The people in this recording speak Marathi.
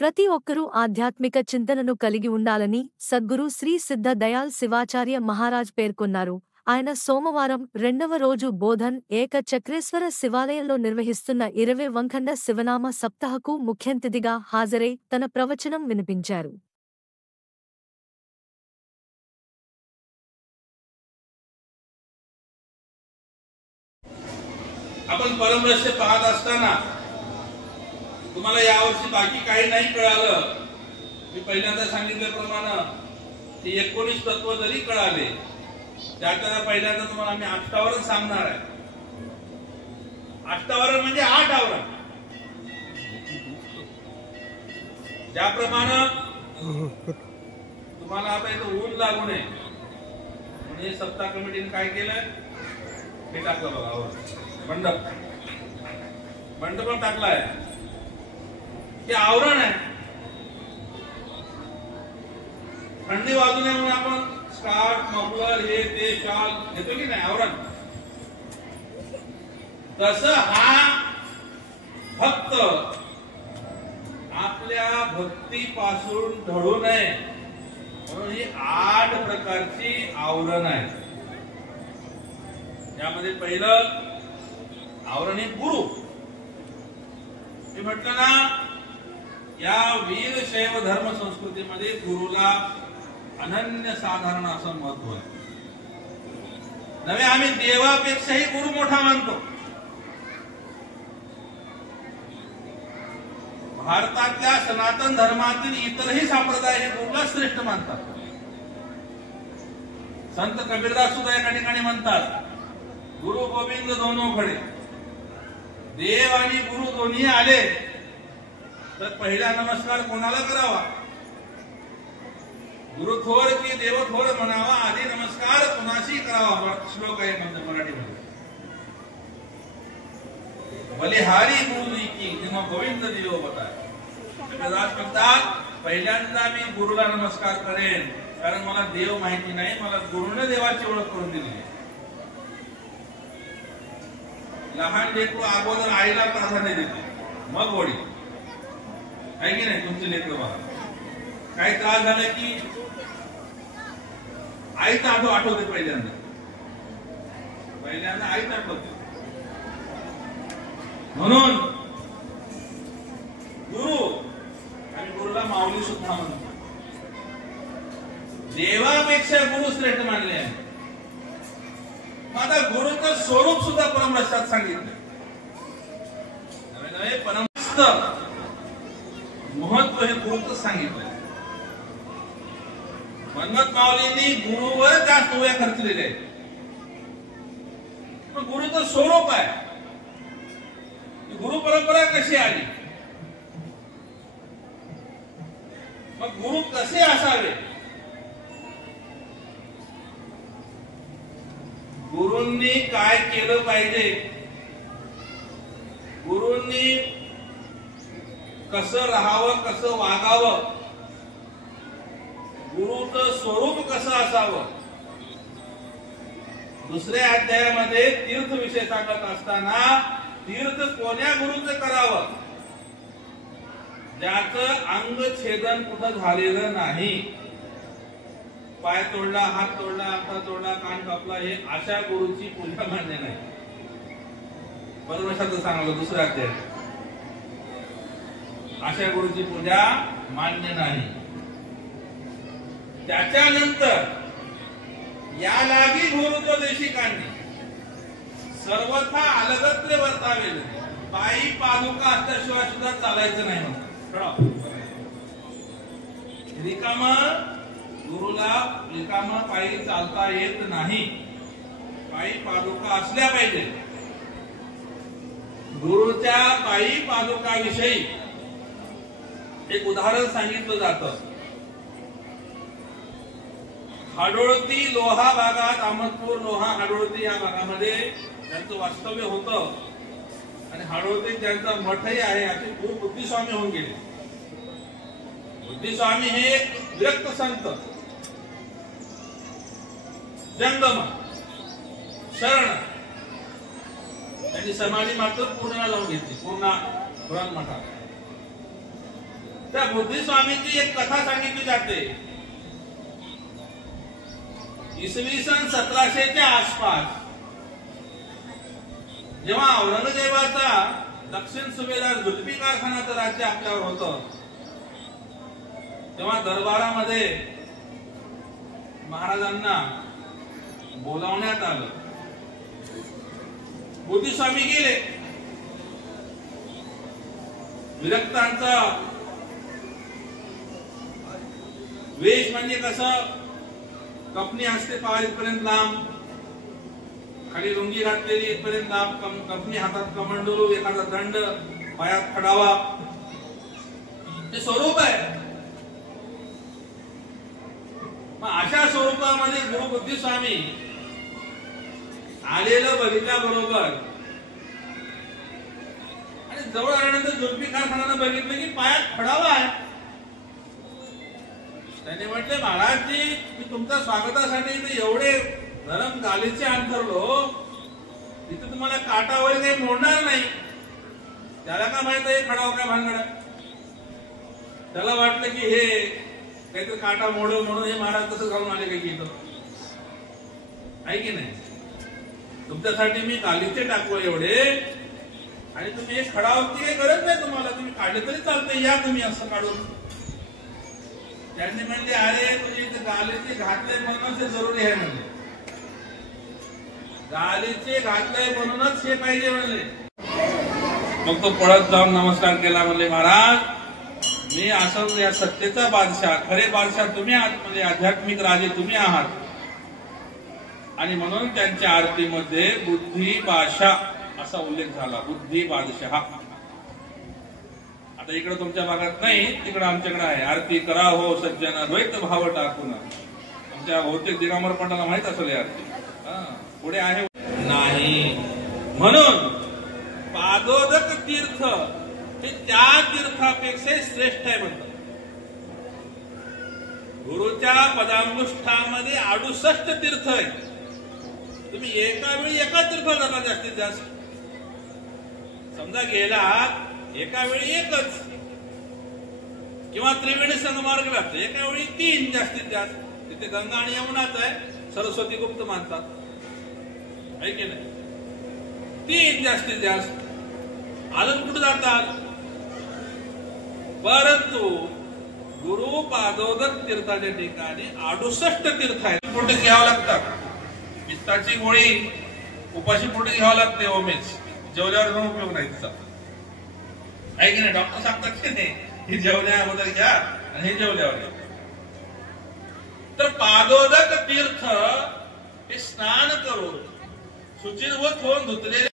ప్రతి ఒక్కరూ ఆధ్యాత్మిక చింతనను కలిగి ఉండాలని సద్గురు శ్రీ సిద్ధ దయాళ్ శివాచార్య మహారాజ్ పేర్కొన్నారు. ఆయన సోమవారం 2వ రోజు బోధన్ ఏక చక్రేశ్వర శివాలయంలో నిర్వహిస్తున్న 20 వంఖండ శివనామ సప్తాహకు ముఖ్యంతిథిగా హాజరై తన ప్రవచనం వినిపించారు. आपण परमरहस्य पाहत असताना तुम्हाला यावर्षी बाकी काही नाही कळालं. मी पहिल्यांदा सांगितल्याप्रमाणे ते 19 तत्व जरी कळाले त्याच्या पहिल्यांदा तुम्हाला आम्ही अष्टावरण सांगणार आहे. अष्टावरण म्हणजे 8 आवरण. ज्याप्रमाणे तुम्हाला आता इथं ऊन लागू नये म्हणजे सप्ताह कमिटीने काय केलं, हे टाकलं बघा मंडप टाकलाय. ते आवरण आहे. थंडी वाजू नये म्हणून आपण स्कार्फ, मफलर, हे ते शॉल घेतो की नाही, आवरण. तसं हा भक्त आपल्या भक्तीपासून ढळू नये म्हणून ही 8 प्रकारची आवरण आहे. यामध्ये पहिलं आवरण हे गुरु. मी म्हटलं ना, या वीरशैव धर्म संस्कृतीमध्ये गुरुला अनन्य साधारण असं महत्व आहे. नव्हे, आम्ही देवापेक्षाही गुरु मोठा मानतो. भारतातल्या सनातन धर्मातील इतरही संप्रदाय हे गुरुला श्रेष्ठ मानतात. संत कबीरदास सुद्धा एका ठिकाणी म्हणतात, गुरु गोविंद दोनों खडे. देव आणि गुरु दोन्ही आले तर पहिला नमस्कार कोणाला करावा? गुरु थोर की देव थोर म्हणावा, आधी नमस्कार कुणाशी करावा. श्लोक आहे म्हणजे मराठीमध्ये. बलिहारी गुरु की तेव्हा गोविंद दिलो बताय. कबीरदास म्हणतात, पहिल्यांदा मी गुरुला नमस्कार करेन कारण मला देव माहिती नाही, मला गुरुने देवाची ओळख करून दिली. लहान लेकरू अगोदर आईला प्राधान्य देते, मग वडील. आहे की नाही? तुमचे लेकरू बघा, काही त्रास झाला की आईचा आठवते. पहिल्यांदा आईच आठवते. म्हणून गुरु आणि गुरुला माऊली सुद्धा म्हणतो. देवापेक्षा गुरु श्रेष्ठ मानले आहे. आता गुरुचं स्वरूप सुद्धा परमरहस्यात सांगितलं. नवे परमरहस्य महत्व हे गुरुच सांगितलं. मनमत माऊलींनी गुरुवर जास्त वेळ खर्चलेले आहे. पण गुरुचं स्वरूप आहे. गुरु परंपरा कशी आली, मग गुरु कसे असावे? गुरूंनी काय केलं पाहिजे, गुरूंनी कसं राहावं, कसं वागावं, गुरुचं स्वरूप कसं असावं. दुसऱ्या अध्यायामध्ये तीर्थ विषय सांगत असताना तीर्थ कोण्या गुरुचं करावं, ज्याचं अंग छेदन कुठं झालेलं नाही. पाय तोडला, हात तोडला, अंगठा तोडला, कान कापला, हे अशा गुरुची पूजा मान्य नाही. परमरहस्यात सांगलं दुसऱ्या अध्यायात, अशा गुरुची पूजा मान्य नाही. त्याच्यानंतर या लागी गुरुत्वदेशिकांनी सर्वथा अलगत्र वर्तावे. पायी पादुका असल्याशिवाय सुद्धा चालायचं नाही म्हणतात. गुरुला रिकाम पायी चालता येत नाही. पायी पादुका असल्या पाहिजे. गुरुच्या पायी पादुकाविषयी एक उदाहरण सांगितलं जातं. हाडोळती लोहा भागात, अहमदपूर, लोहा, हाडोळती या भागामध्ये त्यांचं वास्तव्य होतं आणि हाडोळतीत ज्यांचा मठही आहे असे खूप बुद्धिस्वामी होऊन गेले. बुद्धिस्वामी हे एक विरक्त संत, जंगम शरण. त्यांनी समाधी मात्र पूर्णा लावून घेतली, पूर्णा पुराण मठात. त्या बुद्धिस्वामीची एक कथा सांगितली जाते. इसवी सन 1700च्या आसपास जेव्हा औरंगजेबाचा दक्षिण सुभेदार जुल्फिकार खानाचं राज्य आपल्यावर होतं, तेव्हा दरबारामध्ये महाराजांना बोलावण्यात आलं. बुद्धिस्वामी गेले. विरक्तांचा वेश म्हणजे कसं, कपनी असते पाय इथपर्यंत लांब, खाली लुंगी घातलेली इथपर्यंत लांब, कपनी हातात कमंडलू, एखादा दंड, पायात खडावा, हे स्वरूप आहे. मग अशा स्वरूपामध्ये गुरु बुद्धिस्वामी आलेलं बघितल्याबरोबर आणि जवळ आल्यानंतर जुल्फिकार खानानं बघितलं की पायात खडावा आहे. त्याने म्हटले, महाराजजी मी तुमच्या स्वागतासाठी इथे एवढे नरम गालीचे अंथरलो, इथे तुम्हाला काटावर काही मोडणार नाही. त्याला का माहित आहे खडाव काय भानगड? त्याला वाटलं की हे काहीतरी काटा मोडव म्हणून हे महाराज कसं घालून आले काही इथं, आहे की नाही? तुमच्यासाठी मी गालीचे टाकलो एवढे, आणि तुम्ही हे खडावरती काही गरज नाही तुम्हाला, तुम्ही काढले तरी चालते, या तुम्ही असं काढून. त्यांनी म्हणले, अरे तुझी इथे गालीचे घातले म्हणूनच हे जरुरी आहे म्हणले, गालीचे घातले म्हणूनच हे पाहिजे म्हणले. मग तो पळत जाऊन नमस्कार केला, म्हणले महाराज मी असं या सत्तेचा बादशाह, खरे बादशाह तुम्ही आहात, म्हणजे आध्यात्मिक राजे तुम्ही आहात. आणि म्हणून त्यांच्या आरतीमध्ये बुद्धी बादशाह असा उल्लेख झाला, बुद्धी बादशाह. आता इकडे तुमच्या भागात नाही, तिकडे आमच्याकडे आहे. आरती करा हो सज्जन द्वैत भाव टाकून. आमच्या बहुतेक दिगंबर पंडाला माहित असेल आरती, पुढे आहे नाही. म्हणून पादोदक तीर्थ हे त्या तीर्थापेक्षा श्रेष्ठ आहे म्हणतात. गुरुच्या पदांगुष्ठामध्ये 68 तीर्थ आहे. तुम्ही एका वेळी एका तीर्थाला जाता जास्तीत जास्त. समजा गेलात एका वेळी एकच, किंवा त्रिवेणी संगमावर गेलात एका वेळी 3 जास्तीत जास्त. तिथे गंगा आणि यमुनाच आहे, सरस्वती गुप्त मानतात, आहे की नाही? 3 जास्तीत जास्त. अजून कुठे जातात? परंतु गुरु पादोदक तीर्थाच्या ठिकाणी 68 तीर्थ आहेत. पोटी घ्यावं लागतात. पित्ताची गोळी उपाशी पोटी घ्यावं लागते, ओमेच जेवल्यावर जाऊन उपयोग नाही तिचा, आहे की नाही? डॉक्टर सांगतात की नाही, ही जेवल्या अगोदर घ्या आणि हे जेवल्यावर घ्या. तर पादोदक तीर्थ हे स्नान करून शुचिर्वत होऊन धुतलेले